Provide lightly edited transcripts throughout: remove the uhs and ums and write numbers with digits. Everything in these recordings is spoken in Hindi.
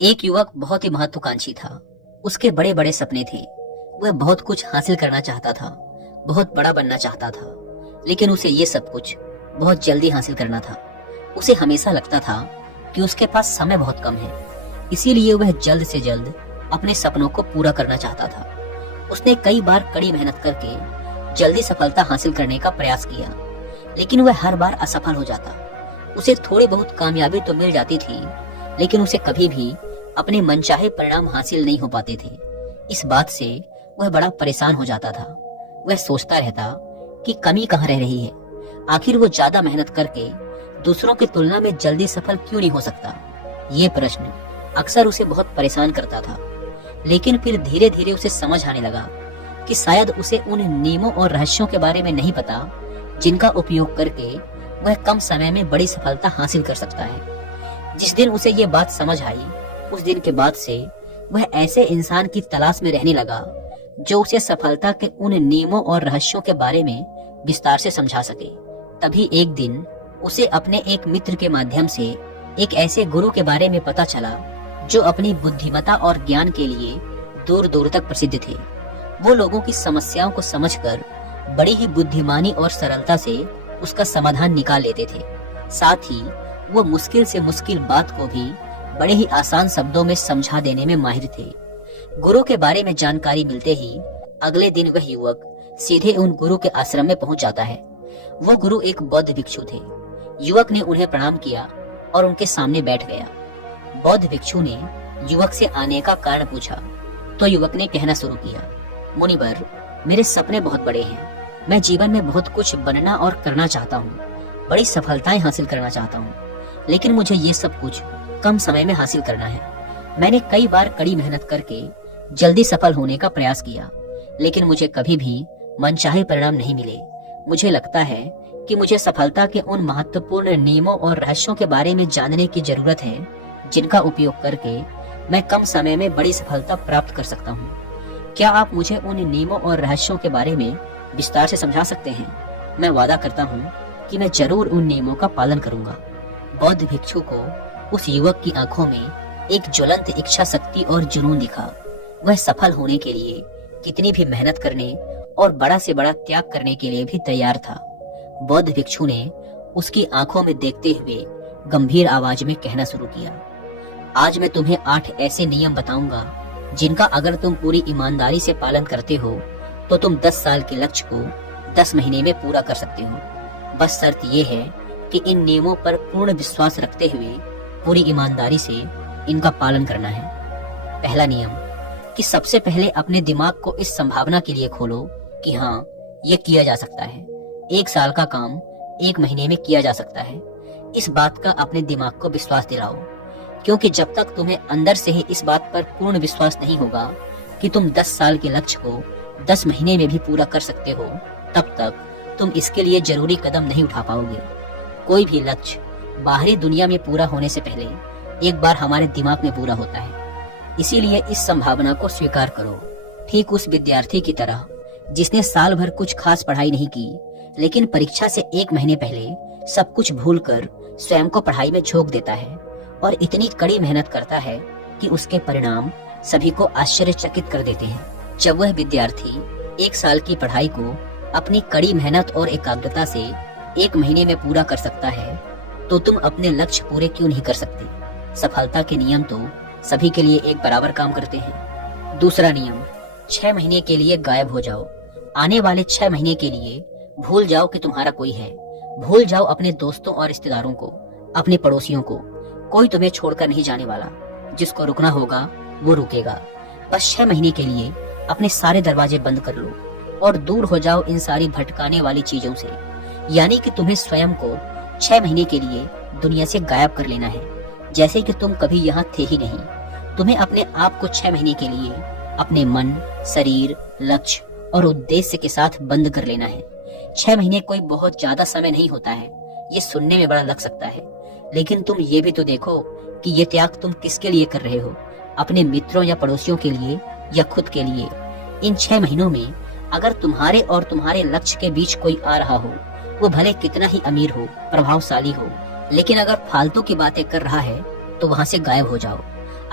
एक युवक बहुत ही महत्वाकांक्षी था। उसके बड़े बड़े सपने थे। वह बहुत कुछ हासिल करना चाहता था, बहुत बड़ा बनना चाहता था, लेकिन उसे ये सब कुछ बहुत जल्दी हासिल करना था। उसे हमेशा लगता था कि उसके पास समय बहुत कम है, इसीलिए वह जल्द से जल्द अपने सपनों को पूरा करना चाहता था। उसने कई बार कड़ी मेहनत करके जल्दी सफलता हासिल करने का प्रयास किया, लेकिन वह हर बार असफल हो जाता। उसे थोड़ी बहुत कामयाबी तो मिल जाती थी, लेकिन उसे कभी भी अपने मनचाहे परिणाम हासिल नहीं हो पाते थे। इस बात से वह बड़ा परेशान हो जाता था। वह सोचता रहता कि कमी कहाँ रह रही है, आखिर वो ज्यादा मेहनत करके दूसरों की तुलना में जल्दी सफल क्यों नहीं हो सकता। ये प्रश्न अक्सर उसे बहुत परेशान करता था, लेकिन फिर धीरे धीरे उसे समझ आने लगा कि शायद उसे उन नियमों और रहस्यों के बारे में नहीं पता जिनका उपयोग करके वह कम समय में बड़ी सफलता हासिल कर सकता है। जिस दिन उसे ये बात समझ आई, उस दिन के बाद से वह ऐसे इंसान की तलाश में रहने लगा जो उसे सफलता के उन नियमों और रहस्यों के बारे में विस्तार से समझा सके। तभी एक दिन उसे अपने एक मित्र के माध्यम से एक ऐसे गुरु के बारे में पता चला जो अपनी बुद्धिमत्ता और ज्ञान के लिए दूर दूर तक प्रसिद्ध थे। वो लोगों की समस्याओं को समझकर बड़ी ही बुद्धिमानी और सरलता से उसका समाधान निकाल लेते थे। साथ ही वो मुश्किल से मुश्किल बात को भी बड़े ही आसान शब्दों में समझा देने में माहिर थे। गुरु के बारे में जानकारी मिलते ही अगले दिन वह युवक सीधे उन गुरु के आश्रम में पहुंच जाता है। वो गुरु एक बौद्ध भिक्षु थे। युवक ने उन्हें प्रणाम किया और उनके सामने बैठ गया। बौद्ध भिक्षु ने युवक से आने का कारण पूछा तो युवक ने कहना शुरू किया, मुनिवर, मेरे सपने बहुत बड़े हैं। मैं जीवन में बहुत कुछ बनना और करना चाहता हूँ, बड़ी सफलताएं हासिल करना चाहता हूँ, लेकिन मुझे ये सब कुछ कम समय में हासिल करना है। मैंने कई बार कड़ी मेहनत करके जल्दी सफल होने का प्रयास किया, लेकिन मुझे कभी भी मनचाहे परिणाम नहीं मिले। मुझे लगता है कि मुझे सफलता के उन महत्वपूर्ण नियमों और रहस्यों के बारे में जानने की जरूरत है जिनका उपयोग करके मैं कम समय में बड़ी सफलता प्राप्त कर सकता हूँ। क्या आप मुझे उन नियमों और रहस्यों के बारे में विस्तार से समझा सकते हैं? मैं वादा करता हूँ कि मैं जरूर उन नियमों का पालन करूंगा। बौद्ध भिक्षु को उस युवक की आंखों में एक ज्वलंत इच्छा शक्ति और जुनून दिखा। वह सफल होने के लिए कितनी भी मेहनत करने और बड़ा से बड़ा त्याग करने के लिए भी तैयार था। बौद्ध भिक्षु ने उसकी आंखों में देखते हुए गंभीर आवाज में कहना शुरू किया, आज मैं तुम्हें 8 ऐसे नियम बताऊंगा जिनका अगर तुम पूरी ईमानदारी से पालन करते हो तो तुम 10 साल के लक्ष्य को 10 महीने में पूरा कर सकते हो। बस शर्त यह है कि इन नियमों पर पूर्ण विश्वास रखते हुए पूरी ईमानदारी से इनका पालन करना है। पहला नियम कि सबसे पहले अपने दिमाग को इस संभावना के लिए खोलो कि हाँ, ये किया जा सकता है। 1 साल का काम 1 महीने में किया जा सकता है। इस बात का अपने दिमाग को विश्वास दिलाओ, क्योंकि जब तक तुम्हें अंदर से ही इस बात पर पूर्ण विश्वास नहीं होगा कि तुम 10 साल के लक्ष्य को 10 महीने में भी पूरा कर सकते हो, तब तक तुम इसके लिए जरूरी कदम नहीं उठा पाओगे। कोई भी लक्ष्य बाहरी दुनिया में पूरा होने से पहले एक बार हमारे दिमाग में पूरा होता है। इसीलिए इस संभावना को स्वीकार करो। ठीक उस विद्यार्थी की तरह जिसने साल भर कुछ खास पढ़ाई नहीं की, लेकिन परीक्षा से 1 महीने पहले सब कुछ भूलकर स्वयं को पढ़ाई में झोंक देता है और इतनी कड़ी मेहनत करता है कि उसके परिणाम सभी को आश्चर्यचकित कर देते हैं। जब वह विद्यार्थी 1 साल की पढ़ाई को अपनी कड़ी मेहनत और एकाग्रता से 1 महीने में पूरा कर सकता है, तो तुम अपने लक्ष्य पूरे क्यों नहीं कर सकते? सफलता के नियम तो सभी के लिए एक बराबर काम करते हैं। दूसरा नियम, 6 महीने के लिए गायब हो जाओ। आने वाले 6 महीने के लिए भूल जाओ कि तुम्हारा कोई है। भूल जाओ अपने दोस्तों और रिश्तेदारों को, अपने पड़ोसियों को। कोई तुम्हें छोड़कर नहीं जाने वाला। जिसको रुकना होगा वो रुकेगा। बस 6 महीने के लिए अपने सारे दरवाजे बंद कर लो और दूर हो जाओ इन सारी भटकाने वाली चीजों से। यानी कि तुम्हें स्वयं को 6 महीने के लिए दुनिया से गायब कर लेना है, जैसे कि तुम कभी यहाँ थे ही नहीं। तुम्हें अपने आप को 6 महीने के लिए अपने मन, शरीर, लक्ष्य और उद्देश्य के साथ बंद कर लेना है। 6 महीने कोई बहुत ज्यादा समय नहीं होता है। ये सुनने में बड़ा लग सकता है, लेकिन तुम ये भी तो देखो कि ये त्याग तुम किसके लिए कर रहे हो? अपने मित्रों या पड़ोसियों के लिए या खुद के लिए? इन 6 महीनों में अगर तुम्हारे और तुम्हारे लक्ष्य के बीच कोई आ रहा हो, वो भले कितना ही अमीर हो, प्रभावशाली हो, लेकिन अगर फालतू की बातें कर रहा है तो वहां से गायब हो जाओ।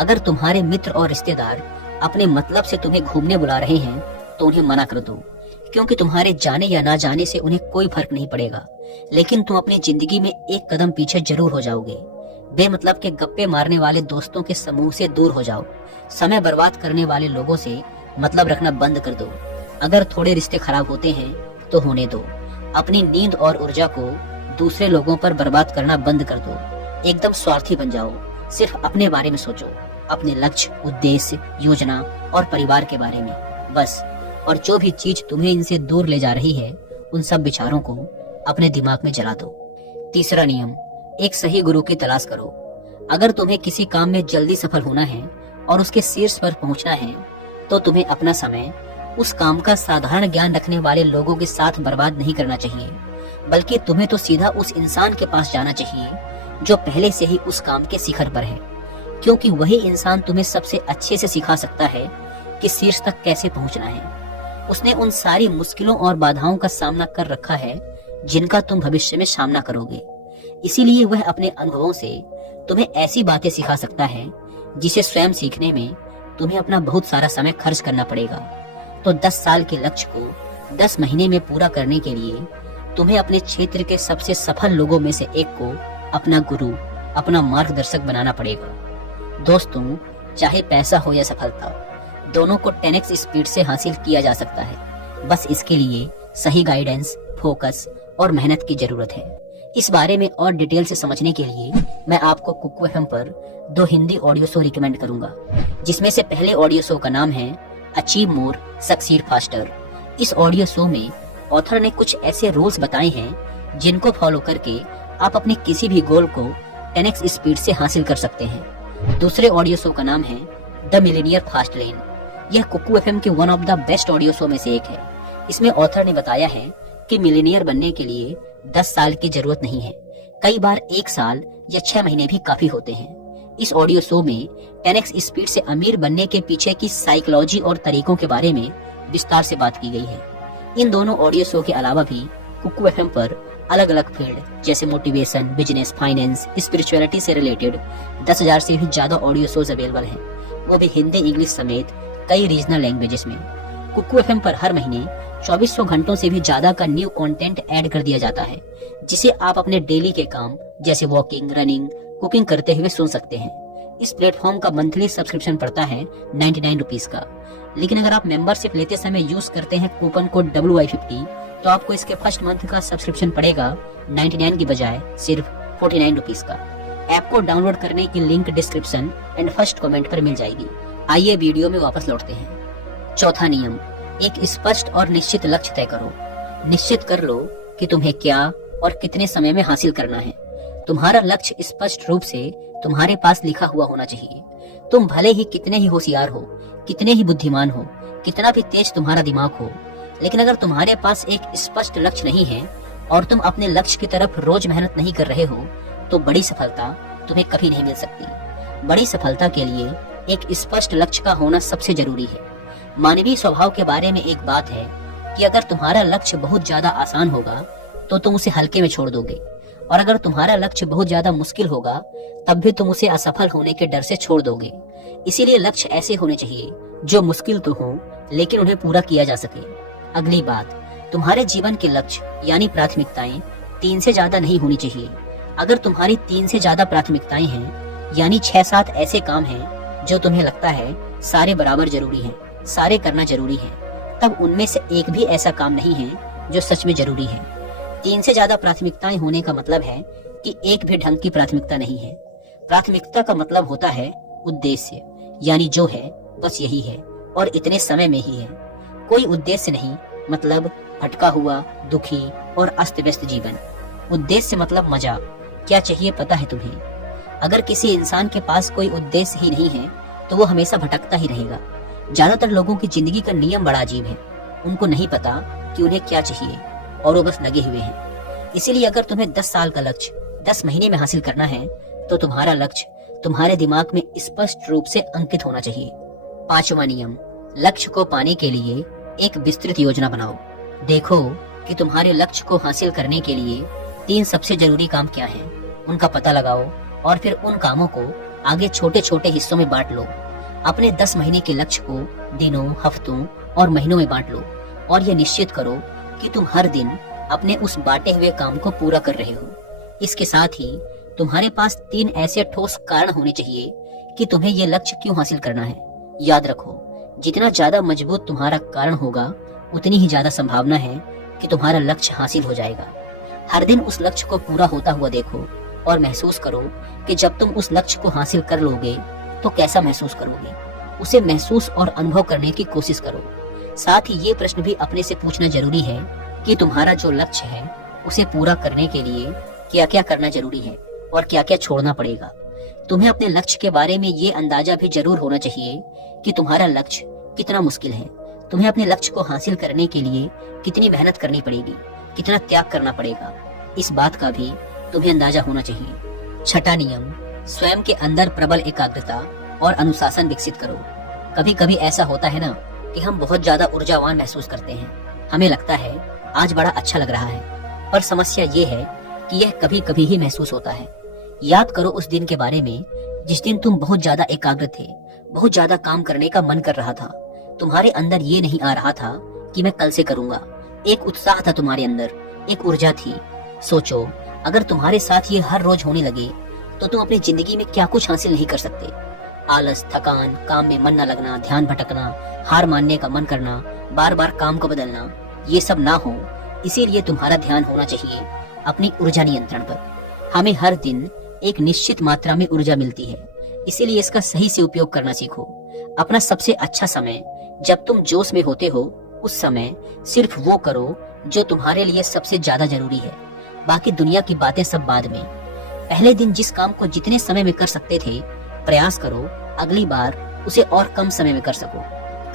अगर तुम्हारे मित्र और रिश्तेदार अपने मतलब से तुम्हें घूमने बुला रहे हैं तो उन्हें मना कर दो, क्योंकि तुम्हारे जाने या ना जाने से उन्हें कोई फर्क नहीं पड़ेगा, लेकिन तुम अपनी जिंदगी में एक कदम पीछे जरूर हो जाओगे। बेमतलब के गप्पे मारने वाले दोस्तों के समूह से दूर हो जाओ। समय बर्बाद करने वाले लोगों से मतलब रखना बंद कर दो। अगर थोड़े रिश्ते खराब होते हैं तो होने दो। अपनी नींद और ऊर्जा को दूसरे लोगों पर बर्बाद करना बंद कर दो। एकदम स्वार्थी बन जाओ। सिर्फ अपने बारे में सोचो, अपने लक्ष्य, उद्देश्य, योजना और परिवार के बारे में बस। और जो भी चीज तुम्हें इनसे दूर ले जा रही है, उन सब विचारों को अपने दिमाग में जला दो। तीसरा नियम, एक सही गुरु की तलाश करो। अगर तुम्हें किसी काम में जल्दी सफल होना है और उसके शीर्ष पर पहुंचना है, तो तुम्हें अपना समय उस काम का साधारण ज्ञान रखने वाले लोगों के साथ बर्बाद नहीं करना चाहिए, बल्कि तुम्हें तो सीधा उस इंसान के पास जाना चाहिए जो पहले से ही उस काम के शिखर पर है, क्योंकि वही इंसान तुम्हें सबसे अच्छे से सिखा सकता है कि शीर्ष तक कैसे पहुंचना है। उसने उन सारी मुश्किलों और बाधाओं का सामना कर रखा है जिनका तुम भविष्य में सामना करोगे। इसीलिए वह अपने अनुभवों से तुम्हें ऐसी बातें सिखा सकता है जिसे स्वयं सीखने में तुम्हें अपना बहुत सारा समय खर्च करना पड़ेगा। तो 10 साल के लक्ष्य को 10 महीने में पूरा करने के लिए तुम्हें अपने क्षेत्र के सबसे सफल लोगों में से एक को अपना गुरु, अपना मार्गदर्शक बनाना पड़ेगा। दोस्तों, चाहे पैसा हो या सफलता, दोनों को 10x स्पीड से हासिल किया जा सकता है। बस इसके लिए सही गाइडेंस, फोकस और मेहनत की जरूरत है। इस बारे में और डिटेल से समझने के लिए मैं आपको कुकू एफएम पर 2 हिंदी ऑडियो शो रिकमेंड करूंगा, जिसमें से पहले ऑडियो शो का नाम है अचीव मोर सक्सीड फास्टर। इस ऑडियो शो में ऑथर ने कुछ ऐसे रूल्स बताए हैं जिनको फॉलो करके आप अपने किसी भी गोल को 10x स्पीड से हासिल कर सकते हैं। दूसरे ऑडियो शो का नाम है द मिलेनियर फास्ट लेन। यह कुकू एफएम के one of the best audio show में से एक है। इसमें ऑथर ने बताया है कि मिलेनियर बनने के लिए 10 साल की जरूरत नहीं है, कई बार 1 साल या 6 महीने भी काफी होते हैं। इस ऑडियो शो में 10x स्पीड से अमीर बनने के पीछे की साइकोलॉजी और तरीकों के बारे में विस्तार से बात की गई है। इन दोनों ऑडियो शो के अलावा भी कुकू एफएम पर अलग अलग फील्ड जैसे मोटिवेशन, बिजनेस, फाइनेंस, स्पिरिचुअलिटी से रिलेटेड 10,000 से भी ज्यादा ऑडियो शोज अवेलेबल हैं, वो भी हिंदी, इंग्लिश समेत कई रीजनल लैंग्वेजेस में। कुकू एफएम पर हर महीने 2400 घंटों से भी ज्यादा का न्यू कंटेंट ऐड कर दिया जाता है, जिसे आप अपने डेली के काम जैसे वॉकिंग, रनिंग, कुकिंग करते हुए सुन सकते हैं। इस प्लेटफॉर्म का मंथली सब्सक्रिप्शन पड़ता है 99 रुपीज का, लेकिन अगर आप मेंबरशिप लेते समय यूज करते हैं कूपन कोड WI50 तो आपको इसके फर्स्ट मंथ का सब्सक्रिप्शन पड़ेगा 99 की बजाय सिर्फ 49 रुपीज का। ऐप को डाउनलोड करने की link description and first comment पर मिल जाएगी। आइए वीडियो में वापस लौटते हैं। चौथा नियम, एक स्पष्ट और निश्चित लक्ष्य तय करो। निश्चित कर लो कि तुम्हें क्या और कितने समय में हासिल करना है। तुम्हारा लक्ष्य स्पष्ट रूप से तुम्हारे पास लिखा हुआ होना चाहिए। तुम भले ही कितने ही होशियार हो, कितने ही बुद्धिमान हो, कितना भी तेज तुम्हारा दिमाग हो, लेकिन अगर तुम्हारे पास एक स्पष्ट लक्ष्य नहीं है और तुम अपने लक्ष्य की तरफ रोज मेहनत नहीं कर रहे हो, तो बड़ी सफलता तुम्हें कभी नहीं मिल सकती। बड़ी सफलता के लिए एक स्पष्ट लक्ष्य का होना सबसे जरूरी है। मानवीय स्वभाव के बारे में एक बात है कि अगर तुम्हारा लक्ष्य बहुत ज्यादा आसान होगा तो तुम उसे हल्के में छोड़ दोगे, और अगर तुम्हारा लक्ष्य बहुत ज्यादा मुश्किल होगा तब भी तुम उसे असफल होने के डर से छोड़ दोगे। इसीलिए लक्ष्य ऐसे होने चाहिए जो मुश्किल तो हो लेकिन उन्हें पूरा किया जा सके। अगली बात, तुम्हारे जीवन के लक्ष्य यानी प्राथमिकताएं 3 से ज्यादा नहीं होनी चाहिए। अगर तुम्हारी 3 से ज्यादा प्राथमिकताएं हैं, यानी 6-7 ऐसे काम हैं जो तुम्हें लगता है सारे बराबर जरूरी हैं, सारे करना जरूरी है, तब उनमें से एक भी ऐसा काम नहीं है जो सच में जरूरी है। 3 से ज्यादा प्राथमिकताएं होने का मतलब है कि एक भी ढंग की प्राथमिकता नहीं है। प्राथमिकता का मतलब होता है उद्देश्य, यानी जो है बस यही है और इतने समय में ही है। कोई उद्देश्य नहीं मतलब भटका हुआ, दुखी और अस्त व्यस्त जीवन। उद्देश्य मतलब मजा, क्या चाहिए पता है तुम्हें। अगर किसी इंसान के पास कोई उद्देश्य ही नहीं है तो वो हमेशा भटकता ही रहेगा। ज्यादातर लोगों की जिंदगी का नियम बड़ा अजीब है। उनको नहीं पता कि उन्हें क्या चाहिए और वो बस लगे हुए हैं। इसीलिए अगर तुम्हें 10 साल का लक्ष्य 10 महीने में हासिल करना है तो तुम्हारा लक्ष्य तुम्हारे दिमाग में स्पष्ट रूप से अंकित होना चाहिए। 5वां नियम, लक्ष्य को पाने के लिए एक विस्तृत योजना बनाओ। देखो कि तुम्हारे लक्ष्य को हासिल करने के लिए 3 सबसे जरूरी काम क्या हैं, उनका पता लगाओ और फिर उन कामों को आगे छोटे छोटे हिस्सों में बांट लो। अपने 10 महीने के लक्ष्य को दिनों, हफ्तों और महीनों में बांट लो और यह निश्चित करो कि तुम हर दिन अपने उस बांटे हुए काम को पूरा कर रहे हो। इसके साथ ही तुम्हारे पास 3 ऐसे ठोस कारण होने चाहिए कि तुम्हें यह लक्ष्य क्यों हासिल करना है। याद रखो, जितना ज्यादा मजबूत तुम्हारा कारण होगा, उतनी ही ज्यादा संभावना है कि तुम्हारा लक्ष्य हासिल हो जाएगा। हर दिन उस लक्ष्य को पूरा होता हुआ देखो और महसूस करो कि जब तुम उस लक्ष्य को हासिल कर लोगे तो कैसा महसूस करोगे। उसे महसूस और अनुभव करने की कोशिश करो। साथ ही ये प्रश्न भी अपने से पूछना जरूरी है कि तुम्हारा जो लक्ष्य है उसे पूरा करने के लिए क्या क्या करना जरूरी है और क्या क्या छोड़ना पड़ेगा। तुम्हें अपने लक्ष्य के बारे में ये अंदाजा भी जरूर होना चाहिए कि तुम्हारा लक्ष्य कितना मुश्किल है। तुम्हें अपने लक्ष्य को हासिल करने के लिए कितनी मेहनत करनी पड़ेगी, कितना त्याग करना पड़ेगा, इस बात का भी तुम्हें अंदाजा होना चाहिए। छठा नियम, स्वयं के अंदर प्रबल एकाग्रता और अनुशासन विकसित करो। कभी कभी ऐसा होता है ना कि हम बहुत ज्यादा ऊर्जावान महसूस करते हैं। हमें लगता है आज बड़ा अच्छा लग रहा है, पर समस्या ये है कि यह कभी कभी ही महसूस होता है। याद करो उस दिन के बारे में जिस दिन तुम बहुत ज्यादा एकाग्र थे, बहुत ज्यादा काम करने का मन कर रहा था। तुम्हारे अंदर ये नहीं आ रहा था कि मैं कल से करूंगा। एक उत्साह था तुम्हारे अंदर, एक ऊर्जा थी। सोचो, अगर तुम्हारे साथ ये हर रोज होने लगे तो तुम अपनी जिंदगी में क्या कुछ हासिल नहीं कर सकते। आलस, थकान, काम में मन न लगना, ध्यान भटकना, हार मानने का मन करना, बार बार काम को बदलना, ये सब ना हो। इसीलिए तुम्हारा ध्यान होना चाहिए अपनी ऊर्जा नियंत्रण पर। हमें हर दिन एक निश्चित मात्रा में ऊर्जा मिलती है, इसीलिए इसका सही से उपयोग करना सीखो। अपना सबसे अच्छा समय जब तुम जोश में होते हो, उस समय सिर्फ वो करो जो तुम्हारे लिए सबसे ज्यादा जरूरी है। बाकी दुनिया की बातें सब बाद में। पहले दिन जिस काम को जितने समय में कर सकते थे, प्रयास करो अगली बार उसे और कम समय में कर सको।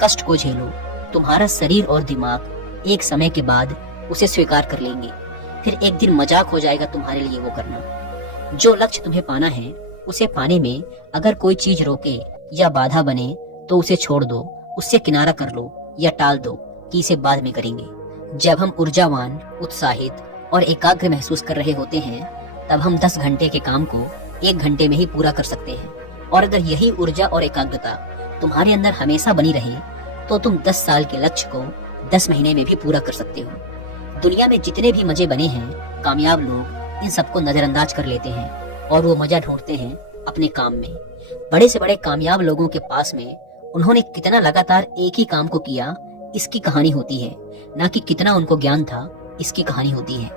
कष्ट को झेलो, तुम्हारा शरीर और दिमाग एक समय के बाद उसे स्वीकार कर लेंगे। फिर एक दिन मजाक हो जाएगा तुम्हारे लिए वो करना। जो लक्ष्य तुम्हें पाना है, उसे पाने में अगर कोई चीज रोके या बाधा बने तो उसे छोड़ दो, उससे किनारा कर लो या टाल दो कि इसे बाद में करेंगे। जब हम ऊर्जावान, उत्साहित और एकाग्र महसूस कर रहे होते हैं, तब हम 10 घंटे के काम को 1 घंटे में ही पूरा कर सकते हैं। और अगर यही ऊर्जा और एकाग्रता तुम्हारे अंदर हमेशा बनी रहे तो तुम 10 साल के लक्ष्य को 10 महीने में भी पूरा कर सकते हो। दुनिया में जितने भी मजे बने हैं, कामयाब लोग इन सबको नजरअंदाज कर लेते हैं और वो मजा ढूंढते हैं अपने काम में। बड़े से बड़े कामयाब लोगों के पास में उन्होंने कितना लगातार एक ही काम को किया, इसकी कहानी होती है, ना कि कितना उनको ज्ञान था, इसकी कहानी होती है।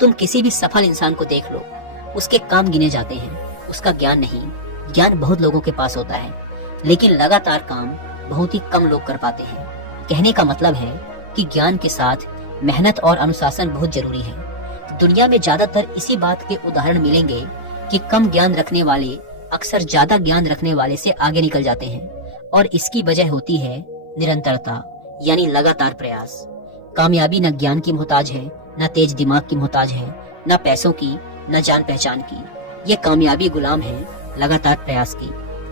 तुम किसी भी सफल इंसान को देख लो, उसके काम गिने जाते हैं, उसका ज्ञान नहीं। ज्ञान बहुत लोगों के पास होता है, लेकिन लगातार काम बहुत ही कम लोग कर पाते हैं। कहने का मतलब है कि ज्ञान के साथ मेहनत और अनुशासन बहुत जरूरी है। दुनिया में ज्यादातर इसी बात के उदाहरण मिलेंगे कि कम ज्ञान रखने वाले अक्सर ज्यादा ज्ञान रखने वाले से आगे निकल जाते हैं, और इसकी वजह होती है निरंतरता, यानी लगातार प्रयास। कामयाबी न ज्ञान की मोहताज है, न तेज दिमाग की मोहताज है, न पैसों की, न जान पहचान की। ये कामयाबी गुलाम है लगातार प्रयास की,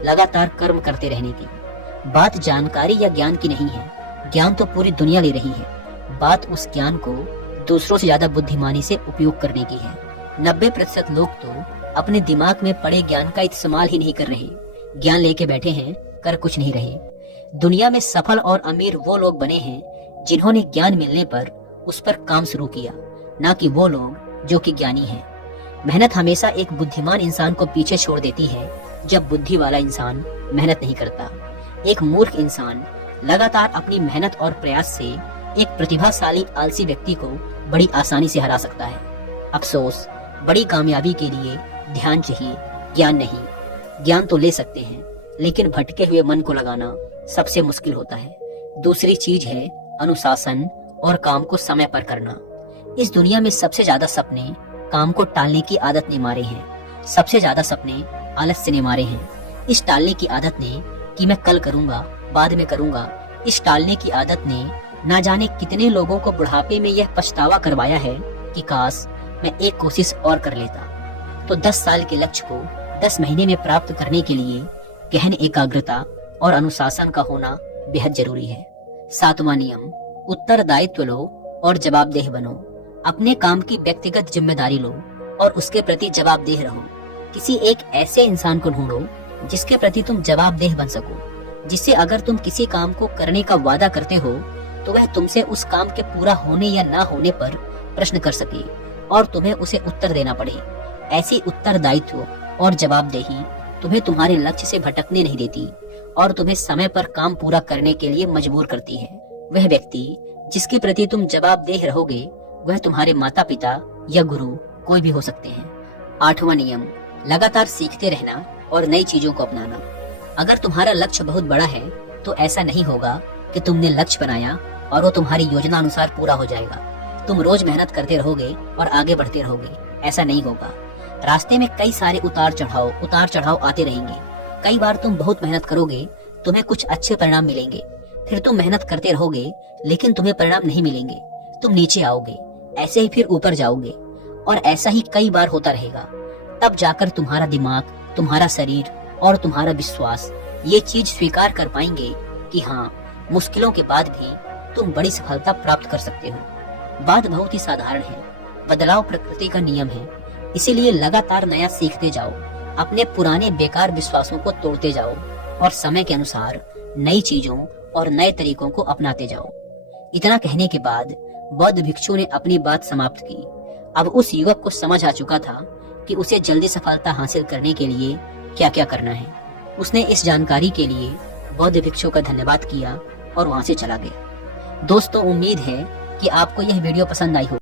लगातार कर्म करते रहने की। बात जानकारी या ज्ञान की नहीं है, ज्ञान तो पूरी दुनिया ले रही है। बात उस ज्ञान को दूसरों से ज्यादा बुद्धिमानी से उपयोग करने की है। 90% लोग तो अपने दिमाग में पड़े ज्ञान का इस्तेमाल ही नहीं कर रहे, ज्ञान लेके बैठे हैं, कर कुछ नहीं रहे। दुनिया में सफल और अमीर वो लोग बने हैं जिन्होंने ज्ञान मिलने पर उस पर काम शुरू किया, ना कि वो लोग जो कि ज्ञानी हैं। मेहनत हमेशा एक बुद्धिमान इंसान को पीछे छोड़ देती है जब बुद्धि वाला इंसान मेहनत नहीं करता। एक मूर्ख इंसान लगातार अपनी मेहनत और प्रयास से एक प्रतिभाशाली आलसी व्यक्ति को बड़ी आसानी से हरा सकता है। अफसोस, बड़ी कामयाबी के लिए ध्यान चाहिए, ज्ञान नहीं। ज्ञान तो ले सकते हैं, लेकिन भटके हुए मन को लगाना सबसे मुश्किल होता है। दूसरी चीज है अनुशासन और काम को समय पर करना। इस दुनिया में सबसे ज्यादा सपने काम को टालने की आदत ने मारे हैं, सबसे ज्यादा सपने आलस्य ने मारे हैं। इस टालने की आदत ने कि मैं कल करूंगा, बाद में करूंगा, इस टालने की आदत ने ना जाने कितने लोगों को बुढ़ापे में यह पछतावा करवाया है कि काश मैं एक कोशिश और कर लेता। तो 10 साल के लक्ष्य को 10 महीने में प्राप्त करने के लिए गहन एकाग्रता और अनुशासन का होना बेहद जरूरी है। 7वां नियम, उत्तरदायित्व लो और जवाबदेह बनो। अपने काम की व्यक्तिगत जिम्मेदारी लो और उसके प्रति जवाबदेह रहो। किसी एक ऐसे इंसान को ढूंढो जिसके प्रति तुम जवाबदेह बन सको, जिससे अगर तुम किसी काम को करने का वादा करते हो तो वह तुमसे उस काम के पूरा होने या ना होने पर प्रश्न कर सके और तुम्हें उसे उत्तर देना पड़े। ऐसी उत्तरदायित्व और जवाबदेही तुम्हें तुम्हारे लक्ष्य से भटकने नहीं देती और तुम्हें समय पर काम पूरा करने के लिए मजबूर करती है। वह व्यक्ति जिसके प्रति तुम जवाबदेह रहोगे वह तुम्हारे माता पिता या गुरु कोई भी हो सकते हैं। 8वां नियम, लगातार सीखते रहना और नई चीजों को अपनाना। अगर तुम्हारा लक्ष्य बहुत बड़ा है तो ऐसा नहीं होगा कि तुमने लक्ष्य बनाया और वो तुम्हारी योजना अनुसार पूरा हो जाएगा। तुम रोज मेहनत करते रहोगे और आगे बढ़ते रहोगे, ऐसा नहीं होगा। रास्ते में कई सारे उतार चढ़ाव आते रहेंगे। कई बार तुम बहुत मेहनत करोगे, तुम्हें कुछ अच्छे परिणाम मिलेंगे, फिर तुम मेहनत करते रहोगे लेकिन तुम्हें परिणाम नहीं मिलेंगे, तुम नीचे आओगे, ऐसे ही फिर ऊपर जाओगे और ऐसा ही कई बार होता रहेगा। तब जाकर तुम्हारा दिमाग, तुम्हारा शरीर और तुम्हारा विश्वास ये चीज स्वीकार कर पाएंगे कि हाँ, मुश्किलों के बाद भी तुम बड़ी सफलता प्राप्त कर सकते हो। बात बहुत ही साधारण है, बदलाव प्रकृति का नियम है, इसीलिए लगातार नया सीखते जाओ, अपने पुराने बेकार विश्वासों को तोड़ते जाओ और समय के अनुसार नई चीजों और नए तरीकों को अपनाते जाओ। इतना कहने के बाद बौद्ध भिक्षु ने अपनी बात समाप्त की। अब उस युवक को समझ आ चुका था कि उसे जल्दी सफलता हासिल करने के लिए क्या क्या करना है। उसने इस जानकारी के लिए बौद्ध भिक्षु का धन्यवाद किया और वहां से चला गया। दोस्तों, उम्मीद है कि आपको यह वीडियो पसंद आई हो।